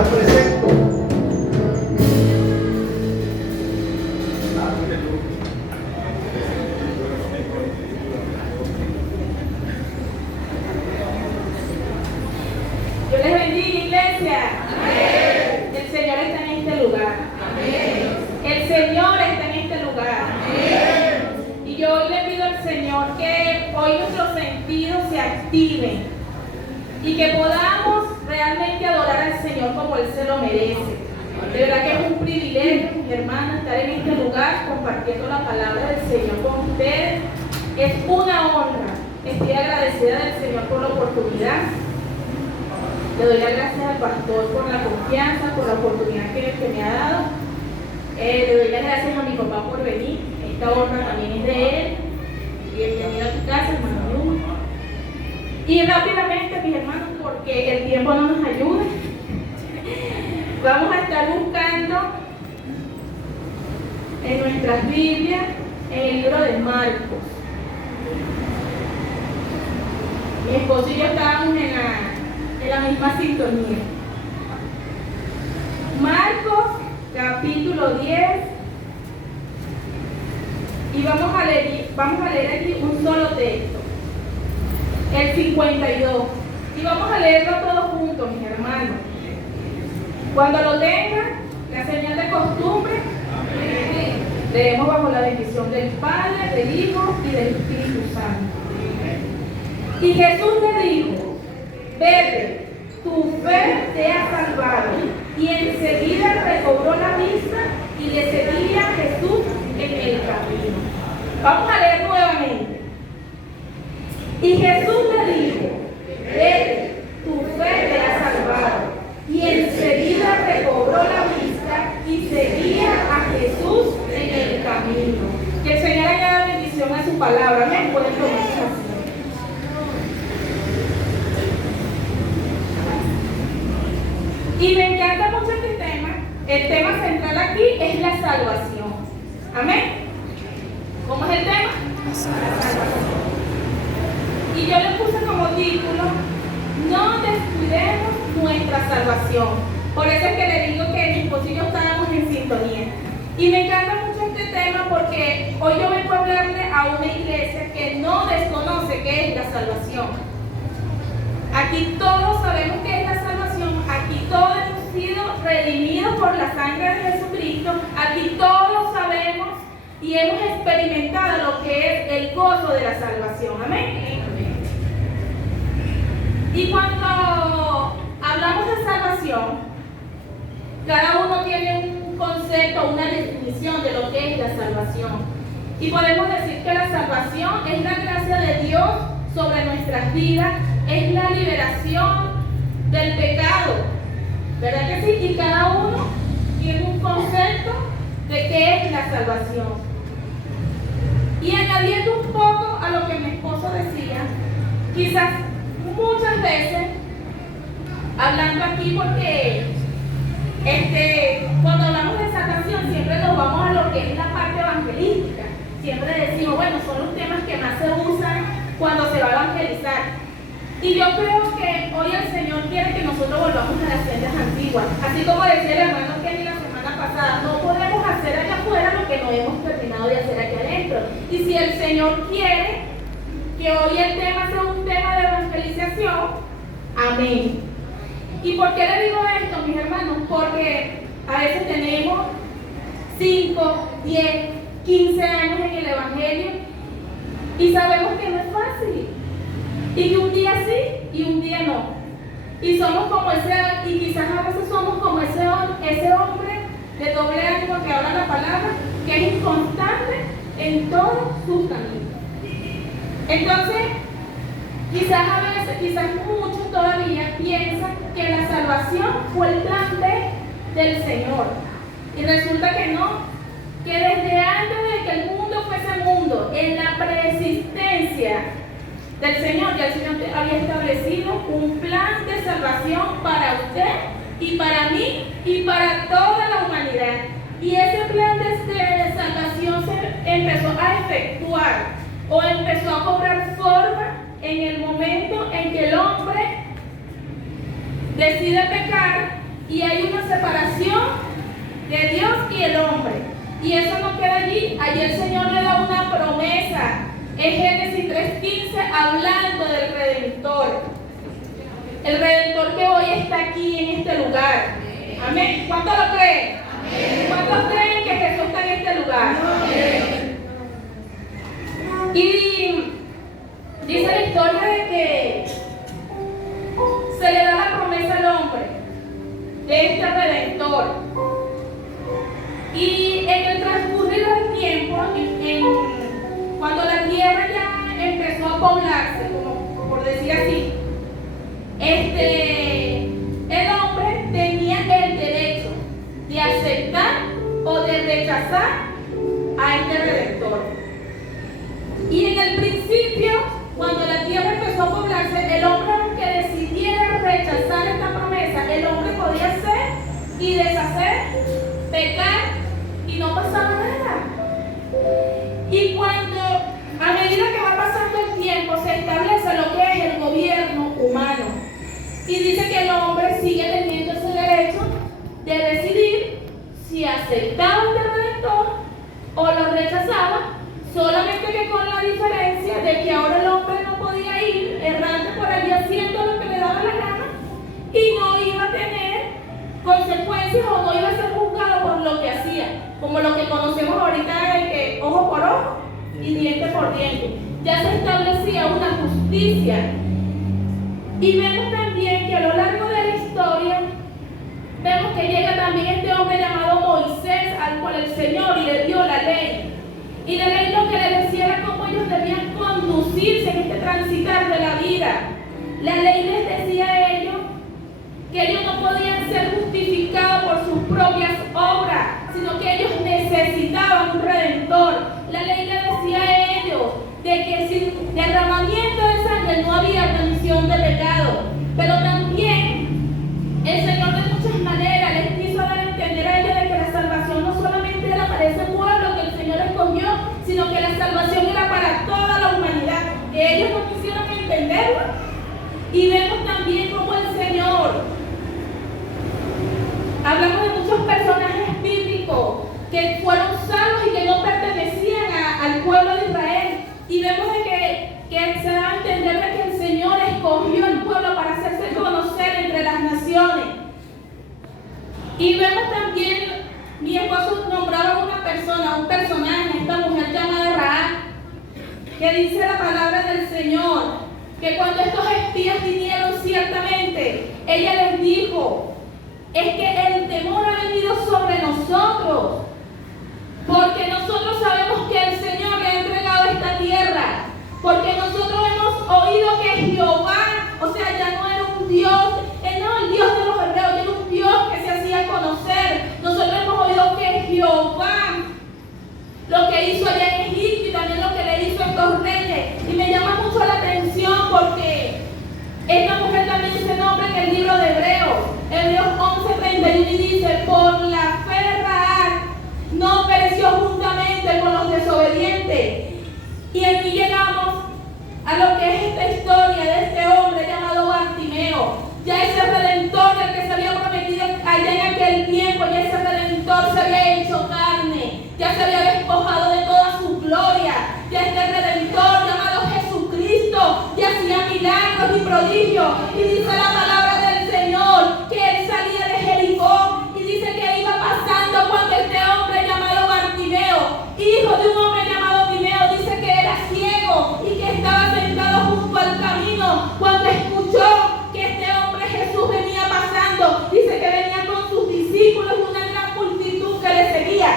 las presento. Dios les bendiga, iglesia. Amén. El Señor está en este lugar. Amén. El Señor está en este lugar. Amén. Y yo hoy le pido al Señor que hoy nuestros sentidos se activen y que podamos realmente adorar al Señor como Él se lo merece. De verdad que es un privilegio, mis hermanos, estar en este lugar compartiendo la palabra del Señor con ustedes. Es una honra. Estoy agradecida del Señor por la oportunidad. Le doy las gracias al pastor por la confianza, por la oportunidad que me ha dado. Le doy las gracias a mi papá por venir. Esta honra también es de él. Bienvenido a tu casa, hermano Luz. Y rápidamente, mis hermanos, porque el tiempo no nos ayuda, vamos a estar buscando en nuestras Biblias, en el libro de Marcos. Mi esposo y yo estábamos en la misma sintonía. Marcos, capítulo 10. Y vamos a leer aquí un solo texto, el 52. Y vamos a leerlo todos juntos, mis hermanos. Cuando lo tengan, la señal de costumbre, leemos bajo la bendición del Padre, del Hijo y del Espíritu Santo. Y Jesús le dijo: vete, tu fe te ha salvado. Y enseguida recobró la vista y le seguía a Jesús en el camino. Vamos a leer nuevamente. Y Jesús le dijo: vete, tu fe te ha salvado. Y enseguida recobró la vista y seguía a Jesús en el camino. Que el Señor añada bendición a su palabra. Amén. Pueden tomar su asiento. Y me encanta mucho este tema. El tema central aquí es la salvación. Amén. ¿Cómo es el tema? La salvación. Y yo le puse como título: no descuidemos nuestra salvación. Por eso es que le digo que mi esposo y yo estábamos en sintonía. Y me encanta mucho este tema porque hoy yo vengo a hablarle a una iglesia que no desconoce qué es la salvación. Aquí todos sabemos qué es la salvación. Aquí todos hemos sido redimidos por la sangre de Jesucristo. Aquí todos sabemos y hemos experimentado lo que es el gozo de la salvación. Amén. Y cuando hablamos de salvación, cada uno tiene un concepto, una definición de lo que es la salvación. Y podemos decir que la salvación es la gracia de Dios sobre nuestras vidas, es la liberación del pecado, ¿verdad que sí? Y cada uno tiene un concepto de qué es la salvación. Y añadiendo un poco a lo que mi esposo decía, quizás muchas veces, hablando aquí porque cuando hablamos de salvación siempre nos vamos a lo que es la parte evangelística. Siempre decimos, bueno, son los temas que más se usan cuando se va a evangelizar. Y yo creo que hoy el Señor quiere que nosotros volvamos a las sendas antiguas. Así como decía el hermano Kenny la semana pasada, no podemos hacer allá afuera lo que no hemos terminado de hacer aquí adentro. Y si el Señor quiere que hoy el tema sea un tema de evangelización, amén. ¿Y por qué le digo esto, mis hermanos? Porque a veces tenemos 5, 10, 15 años en el evangelio y sabemos que no es fácil. Y que un día sí y un día no. Y somos como y quizás a veces somos como ese hombre de doble ánimo que habla la palabra, que es inconstante en todos sus caminos. Entonces, quizás muchos todavía piensan que la salvación fue el plan B del Señor. Y resulta que no, que desde antes de que el mundo fuese mundo, en la preexistencia del Señor, ya el Señor había establecido un plan de salvación para usted y para mí y para toda la humanidad. Y ese plan de salvación se empezó a efectuar o empezó a cobrar forma en el momento en que el hombre decide pecar y hay una separación de Dios y el hombre. Y eso no queda allí. Allí el Señor le da una promesa en Génesis 3:15, hablando del Redentor. El Redentor que hoy está aquí en este lugar. Amén. ¿Cuántos lo creen? ¿Cuántos creen que Jesús está en este lugar? Y dice la historia de que se le da la promesa al hombre de este Redentor. Y en el transcurrir del tiempo, cuando la tierra ya empezó a poblarse, como por decir así, el hombre tenía el derecho de aceptar o de rechazar a este Redentor. Y en el principio, cuando la tierra empezó a poblarse, el hombre, aunque decidiera rechazar esta promesa, el hombre podía hacer y deshacer, pecar, y no pasaba nada. Y cuando, a medida que va pasando el tiempo, se establece lo que es el gobierno humano. Y dice que el hombre sigue teniendo ese derecho de decidir si aceptaba el Redentor o lo rechazaba, solamente que con la diferencia de que ahora el hombre no podía ir errante por allí haciendo lo que le daba la gana y no iba a tener consecuencias o no iba a ser juzgado por lo que hacía, como lo que conocemos ahorita de que ojo por ojo y diente por diente. Ya se establecía una justicia. Y vemos también que a lo largo de la historia vemos que llega también este hombre llamado Moisés, al cual el Señor y le dio la ley. Y la ley lo que le decía era cómo ellos debían conducirse en este transitar de la vida. La ley les decía a ellos que ellos no podían ser justificados por sus propias obras, sino que ellos necesitaban un Redentor. La ley le decía a ellos de que sin derramamiento de sangre no había remisión de pecado. Pero también el Señor de muchas maneras les quiso dar a entender a ellos de que la salvación no solamente era para ese pueblo que el Señor escogió, sino que la salvación era para toda la humanidad. Que ellos no quisieron entenderlo. Y vemos también cómo el Señor, hablamos de muchos personajes bíblicos que fueron salvos y que no pertenecían al pueblo de Israel. Y vemos de que se da a entender de que el Señor escogió el pueblo para hacerse conocer entre las naciones. Y vemos también, mi esposo nombraba un personaje, esta mujer llamada Rahab, que dice la palabra del Señor, que cuando estos espías vinieron ciertamente, ella les dijo, es que el temor ha venido sobre nosotros, porque nosotros sabemos que el Señor le ha entregado esta tierra, porque nosotros hemos oído que Jehová, o sea, ya no era un Dios, no el Dios de los hebreos, ya era un Dios que se hacía conocer. Nosotros hemos oído que Jehová, lo que hizo allá en Egipto y también lo que le hizo a estos reyes. Y me llama mucho la atención porque esta mujer también se nombra en el libro de Hebreos 11:31, y dice, por la fe de Rahab no pereció juntamente con los desobedientes. Y aquí llegamos a lo que es esta historia de este hombre llamado Bartimeo. Ya ese Redentor del que se había prometido allá en aquel tiempo, ya ese Redentor se había hecho carne, ya se había despojado de toda su gloria. Ya este Redentor llamado Jesucristo ya hacía milagros y prodigios. Y dice la palabra del Señor que él salía de Jericó y dice que iba pasando cuando este hombre llamado Bartimeo, hijo de un hombre llamado Timeo, dice que era ciego y que estaba sentado junto al camino, cuando escuchó que este hombre Jesús venía pasando. Dice que venía con sus discípulos y una gran multitud que le seguía.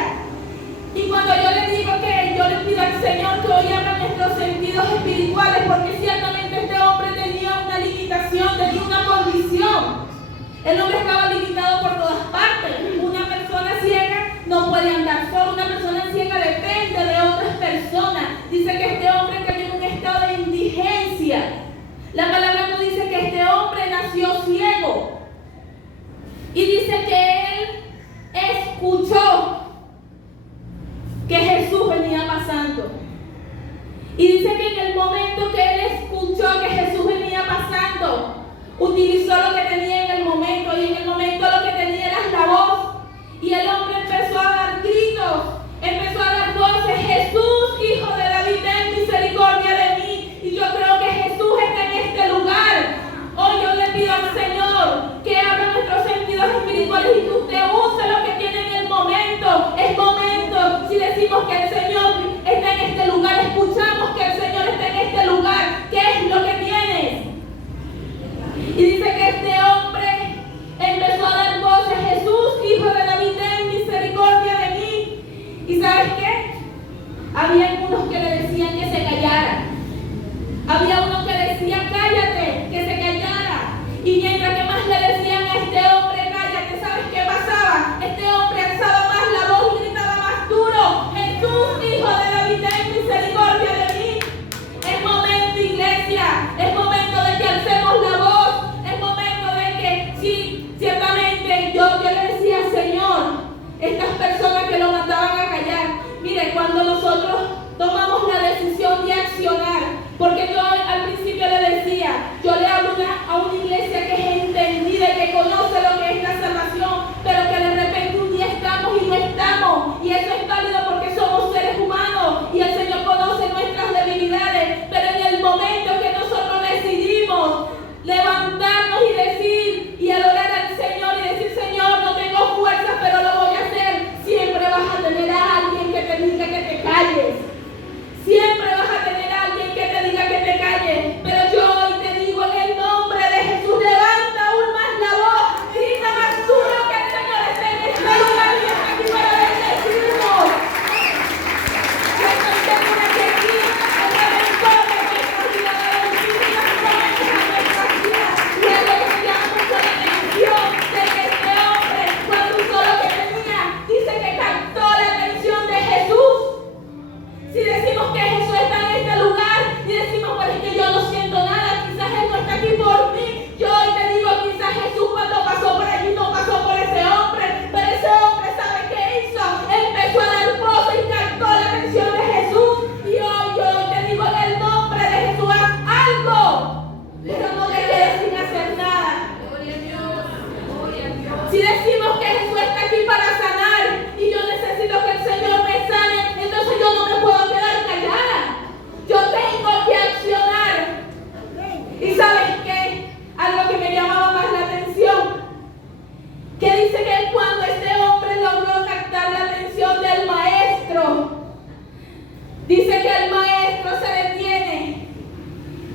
Y cuando yo le digo que yo le pido al Señor que hoy abra nuestros sentidos espirituales, porque ciertamente este hombre tenía una limitación, tenía una condición. El hombre estaba limitado por todas partes. Una persona ciega no puede andar sola, una persona ciega depende de otras personas. Dice que este hombre cayó en un estado de indigencia. La palabra nos dice que este hombre nació ciego. Y dice que él escuchó que Jesús venía pasando. Y dice que en el momento que él escuchó que Jesús venía pasando, utilizó lo que tenía en el momento. Y en el momento lo que tenía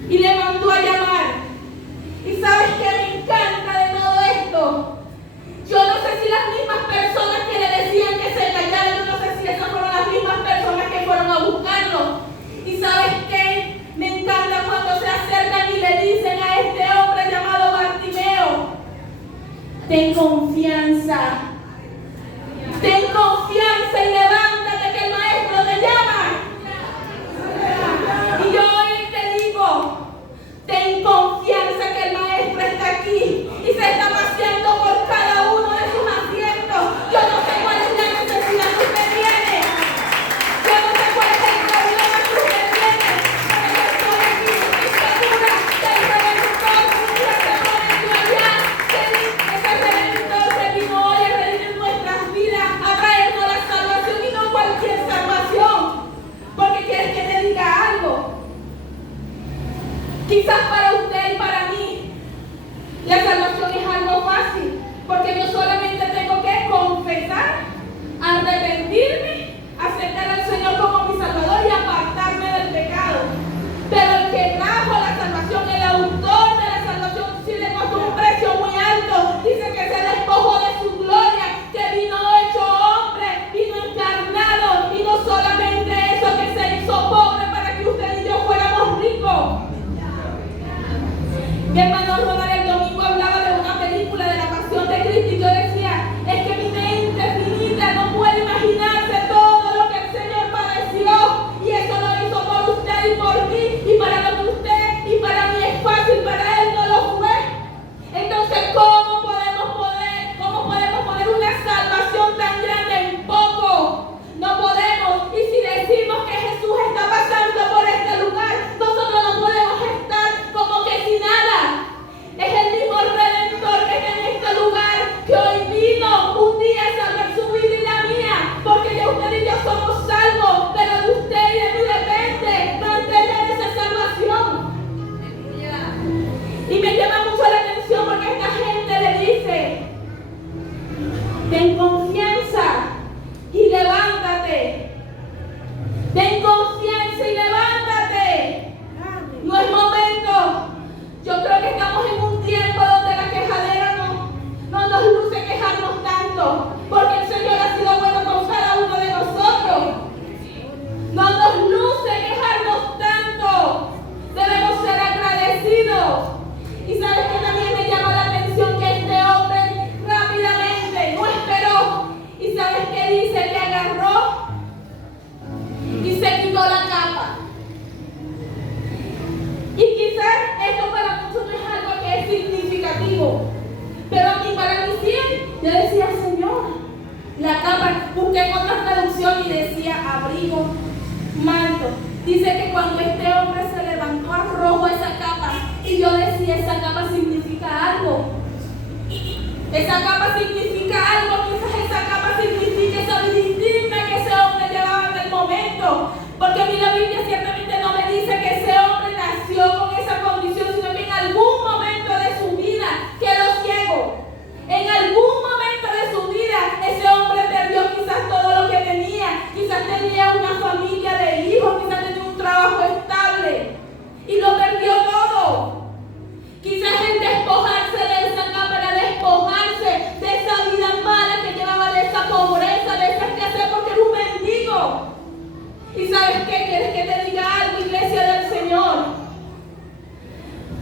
y le mandó a llamar. ¿Y sabes qué me encanta de todo esto? Yo no sé si las mismas personas que le decían que se callara, yo no sé si esas fueron las mismas personas que fueron a buscarlo. ¿Y sabes qué? Me encanta cuando se acercan y le dicen a este hombre llamado Bartimeo: ten confianza. Ten confianza y levántate que el maestro te llama. Y yo hoy te digo, ten confianza que el maestro está aquí y se está paseando por cada uno de sus asientos. Yo no sé cuál es la necesidad que usted tiene. Yo no sé cuál es el problema que usted tiene. Pero yo estoy aquí y segura que el Redentor un día se conectó allá. Que ese Redentor se vino hoy a redimir nuestras vidas, a traernos la salvación y no cualquier salvación. Porque quieres que te diga algo. Quizás para usted y para mí la salvación es algo fácil, porque yo solamente tengo que confesar, arrepentirme, aceptar al Señor como mi Salvador y apartarme del pecado. Pero el que trajo la salvación, el autor de la salvación, sí le costó un precio muy alto. Dice que se despojó de su gloria, que vino hecho hombre, vino encarnado, y no solamente eso, que se hizo pobre para que usted y yo fuéramos ricos. Mi hermano Ronald el domingo hablaba de una película de la Pasión de Cristo y yo decía, es que mi mente finita no puede imaginarse todo lo que el Señor padeció, y eso lo hizo por usted y por mí, y para lo que usted y para mí es fácil, para Él no lo fue. Entonces, ¿cómo podemos poner una salvación tan grande en poco? No podemos. Y si decimos que Jesús está pasando por este lugar, nosotros no podemos estar como que sin nada. Es el mismo Redentor que está en este lugar, que hoy vino un día a salvar su vida y la mía, porque ya usted y yo somos salvos, pero de usted y de mí depende mantener esa salvación. Y me llama mucho la atención porque esta gente le dice: ten confianza y levántate. Ten confianza y levántate. No es momento. Yo creo que estamos en un tiempo donde la quejadera no nos luce quejarnos tanto, porque el Señor ha sido bueno con cada uno de nosotros. No nos luce quejarnos tanto. Debemos ser agradecidos. Y sabes que también me llama la atención que este hombre rápidamente no esperó. Y sabes qué dice, que agarró y se quitó la capa. Y quizás esto para muchos no es algo que es significativo, pero a mí, para mí sí. Yo decía, Señor, la capa, busqué en otra traducción y decía abrigo, manto. Dice que cuando este hombre se levantó, arrojó esa capa, y yo decía, esa capa significa algo. Esa capa significa algo, quizás esa capa significa esa vida indigna que ese hombre llevaba en el momento. Porque a mí la Biblia ciertamente no me dice que ese hombre nació con esa condición, sino que en algún momento de su vida quedó ciego. En algún momento de su vida ese hombre perdió quizás todo lo que tenía. Quizás tenía una familia de hijos, quizás tenía un trabajo estable y lo perdió todo. Quizás el despojarse de esa capa era despojarse de esa vida mala que llevaba, de esa pobreza, de esa escasez, porque era un mendigo. ¿Y sabes qué? ¿Quieres que te diga algo, iglesia del Señor?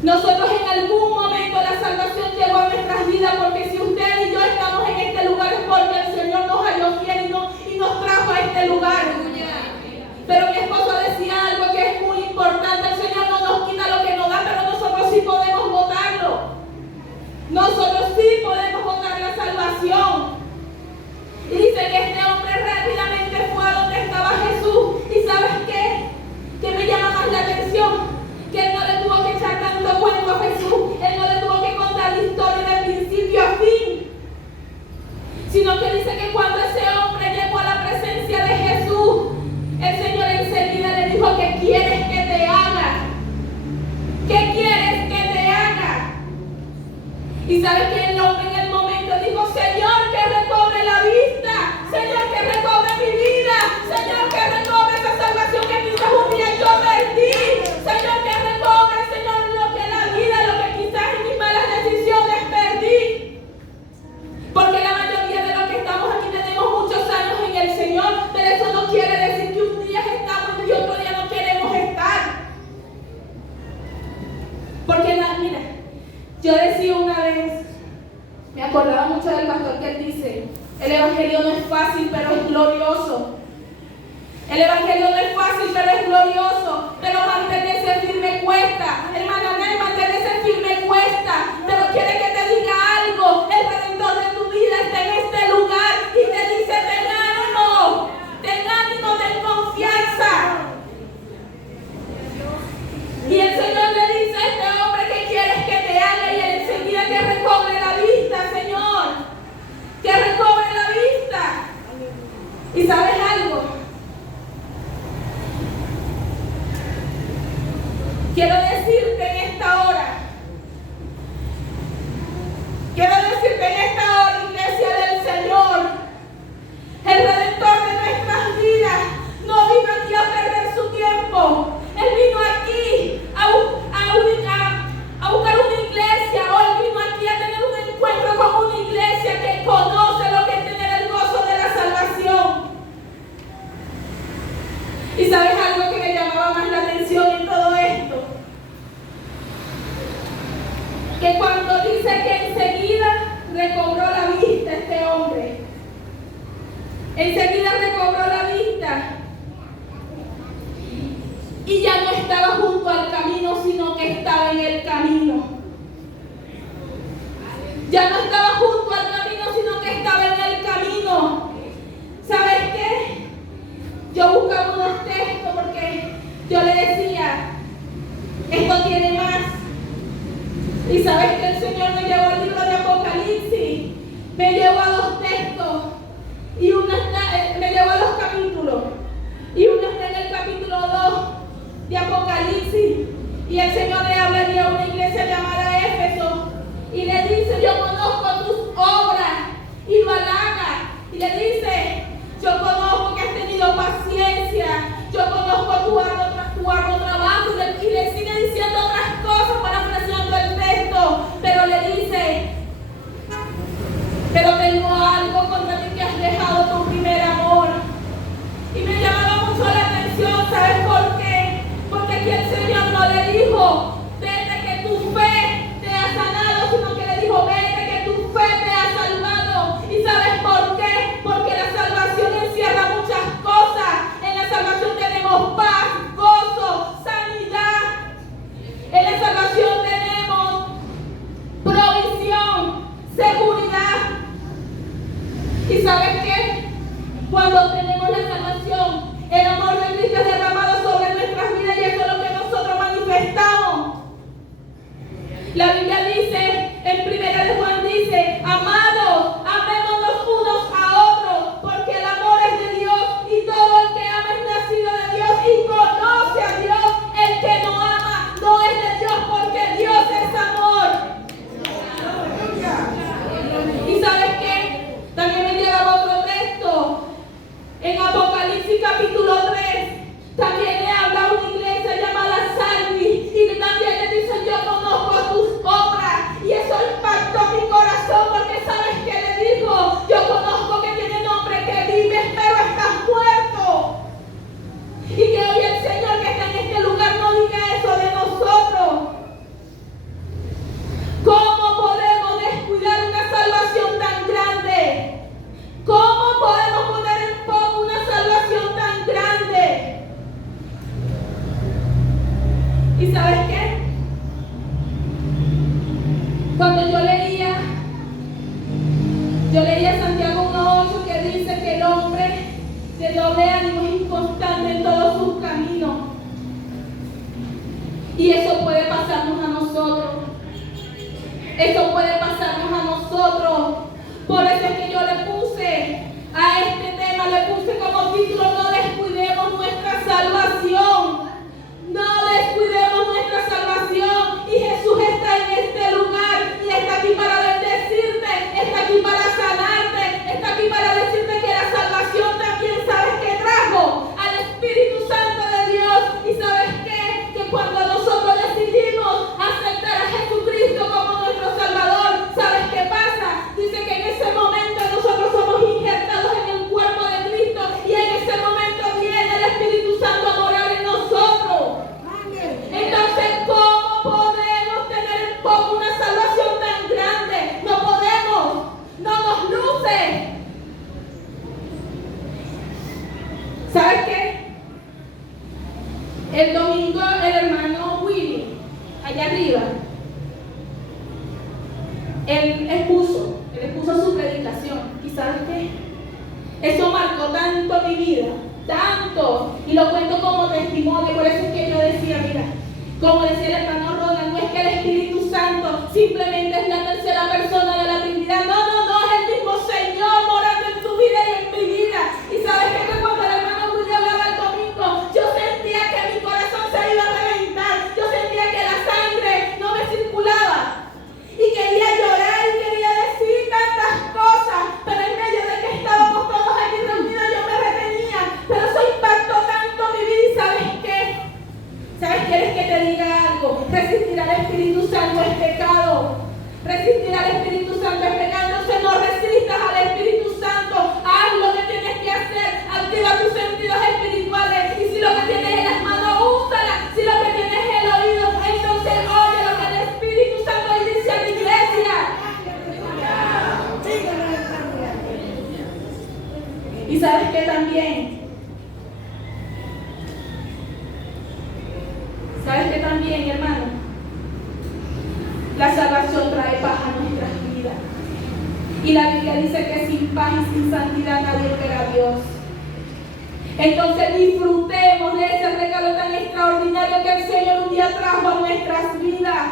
Nosotros en algún momento la salvación llegó a nuestras vidas, porque si usted y yo estamos en este lugar es porque el Señor nos halló fiel y nos trajo a este lugar. Pero mi esposo decía algo que es muy importante: el Señor no nos quita lo que nos da, pero nosotros sí podemos votarlo. Nosotros sí podemos votar la salvación. Y dice que este hombre rápidamente fue a donde estaba Jesús. ¿Y sabes qué? Que me llama más la atención, que él no le tuvo que echar tanto cuento a Jesús. Él no le tuvo que contar la historia de principio a fin, sino que dice que cuando ese hombre llegó a la presencia de Jesús, el Señor enseguida le dijo: ¿qué quieres que te haga? ¿Qué quieres que te haga? Y sabes que el hombre en el momento dijo: Señor, que recobre la vista, Señor, que recobre mi vida, Señor, que recobre esa salvación que quizás un día yo perdí, Señor, que recobre, Señor. Yo decía una vez, me acordaba mucho del pastor que él dice, el evangelio no es fácil, pero es glorioso. El evangelio no es fácil, pero es glorioso. Pero mantenerse firme cuesta. Hermana Ney, mantenerse firme cuesta. Pero quiere que te diga algo. El Redentor de tu vida está en este lugar y te dice, ten ánimo, ten confianza. Y el Señor le dice a este hombre, ¿qué quieres que te haga? Y él enseguida que recobre la vista, Señor. Que recobre la vista. ¿Y sabes algo? Quiero decirte en esta hora, iglesia del Señor, el Redentor de nuestras vidas no vino aquí a perder su tiempo. Él vino aquí a buscar una iglesia, o Él vino aquí a tener un encuentro con una iglesia que conoce lo que es tener el gozo de la salvación. ¿Y sabes algo que me llamaba más la atención en todo esto? Que cuando dice que enseguida recobró la vista este hombre, enseguida recobró la vista y ya no estaba junto al camino, sino que estaba en el camino. Ya no estaba junto al camino, sino que estaba en el camino. ¿Sabes qué? Yo buscaba unos textos porque yo le decía, esto tiene más. Y sabes que el Señor me llevó al libro de Apocalipsis, me llevó a 2 textos, y me llevó a 2 capítulos, y uno está en el capítulo 2 de Apocalipsis, y el Señor le habla allí a una iglesia llamada Éfeso, y le dice, yo conozco tus obras, y lo halaga, y le dice, yo conozco que has tenido paciencia, yo conozco tu arduo trabajo, y le sigue diciendo otras cosas, parafraseando el texto, pero le dice, pero tengo algo contra ti, que has dejado tu primer amor. Y me llamaba mucho la atención, ¿sabes por qué? Porque aquí el Señor no le dijo, vete que tu fe te ha sanado, sino que le dijo, vete que tu fe te ha salvado. ¿Y sabes por qué? Porque la salvación encierra muchas cosas. En la salvación tenemos paz, gozo, sanidad. En la salvación tenemos provisión, seguridad. ¿Y sabes qué? Cuando tenemos la salvación, el amor de Cristo es derramado sobre nuestras vidas, y eso es lo que nosotros manifestamos. La Biblia dice, en 1 de Juan dice, amados, amémonos unos a otros, porque el amor es de Dios, y todo el que ama es nacido de Dios y conoce a Dios. El que no ama no es de Dios, porque Dios es amor. ¿Y sabes qué? También me llevaba otro texto. En Apocalipsis capítulo 3, también le habla a una iglesia llamada Sardis, y también le dice, yo conozco tus obras, y eso impactó mi corazón, porque ¿sabes qué le dijo? Yo conozco que tiene nombre, que vives, pero estás muerto. Y que hoy el Señor que está en este lugar no diga eso de nosotros. ¿Cómo podemos descuidar una salvación tan grande? ¿Cómo podemos poner en poco una salvación tan grande? ¿Y sabes qué? Cuando yo leía Santiago 1:8, que dice que el hombre de doble ánimo es inconstante en todos sus caminos. Y eso puede pasarnos a nosotros. Eso puede pasarnos a nosotros. Por eso es que yo le puse a este tema, le puse como título, no descuidemos nuestra salvación. No descuidemos nuestra salvación. Y Jesús está en este lugar y está aquí para bendecirte, está aquí para sanarte, está aquí para decirte que la salvación también, ¿sabes qué trajo? Al Espíritu Santo de Dios. ¿Y sabes qué? Que cuando nosotros decidimos aceptar a Jesucristo como nuestro Salvador, ¿sabes qué pasa? Dice que en ese momento mi vida, tanto, y lo cuento como testimonio. Por eso es que yo decía, mira, como decía el hermano Ronald, no es que el Espíritu Santo simplemente es la tercera persona de la Trinidad, no, es el mismo Señor morando en tu vida y en mi vida. Y sabes que cuando el hermano Willy hablaba el domingo, yo sentía que mi corazón se iba a reventar, yo sentía que la sangre no me circulaba y quería llorar y quería decir tantas cosas, pero en medio de que estábamos todos aquí reunidos yo me retenía. Pero eso impactó tanto mi vida. Y ¿sabes qué? ¿Sabes? ¿Quieres que te diga algo? Resistir al Espíritu Santo es pecado. Resistir al Espíritu Santo es pecado. Entonces no resistas al Espíritu Santo. Haz lo que tienes que hacer. Activa tus sentidos espirituales. Y si lo que tienes en las manos, úsalas. Si lo que tienes es el oído, entonces oye lo que el Espíritu Santo dice a la iglesia. Y sabes que también, hermano, la salvación trae paz a nuestras vidas. Y la Biblia dice que sin paz y sin santidad nadie verá a Dios. Entonces disfrutemos de ese regalo tan extraordinario que el Señor un día trajo a nuestras vidas.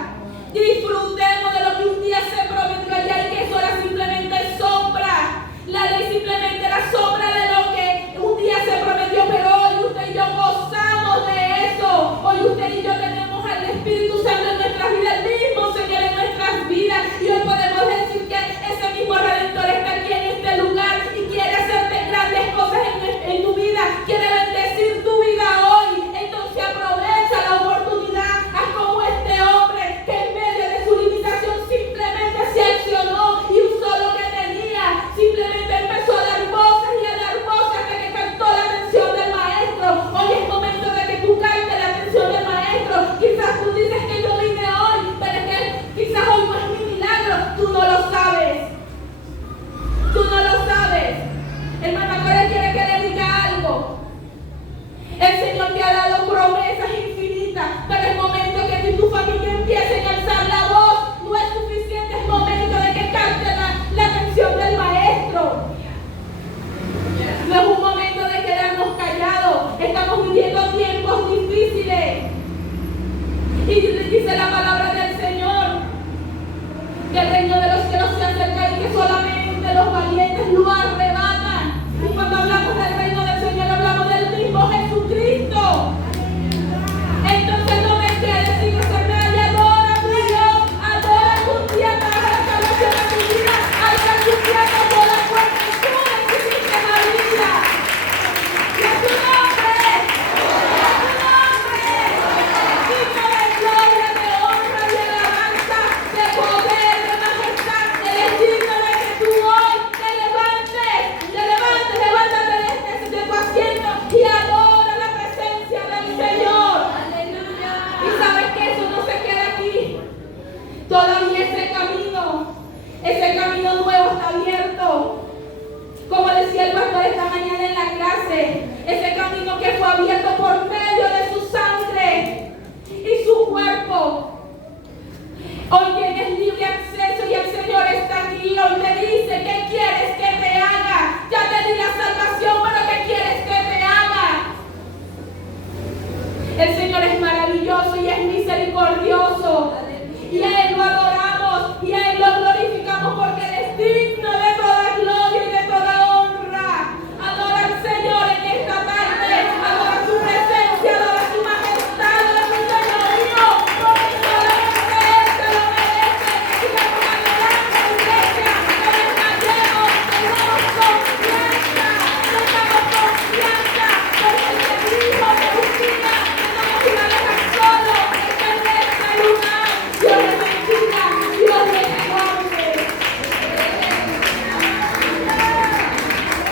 Disfrutemos de lo que un día se prometió allá y que eso era simplemente sombra. La ley simplemente era sombra de lo que un día se prometió, pero hoy usted y yo gozamos de eso. Hoy usted y yo tenemos al Espíritu Santo en nuestras vidas, el mismo Señor en nuestras vidas. Y hoy podemos decir que ese mismo Redentor está aquí en este lugar y quiere hacerte grandes cosas en tu vida. Quiere bendecir tu vida hoy. Entonces aprovecha la oportunidad. Haz como este hombre que en medio de su limitación simplemente se accionó y usó lo que tenía. Simplemente empezó a dar voces y a dar voces hasta que captó la atención del maestro. Hoy es momento de que tú captes la atención del maestro. Quizás tú dices que yo vine hoy, pero es que quizás hoy no es mi milagro. Tú no lo sabes. Tú no lo sabes. Hermana Cora quiere que le diga algo. El Señor te ha dado promesas infinitas, pero es momento que tú y tu familia empiecen a alzar la voz. No es suficiente, es momento de que capte la atención del maestro. No es un momento de quedarnos callados. Estamos viviendo tiempos difíciles. Y dice la palabra del Señor que el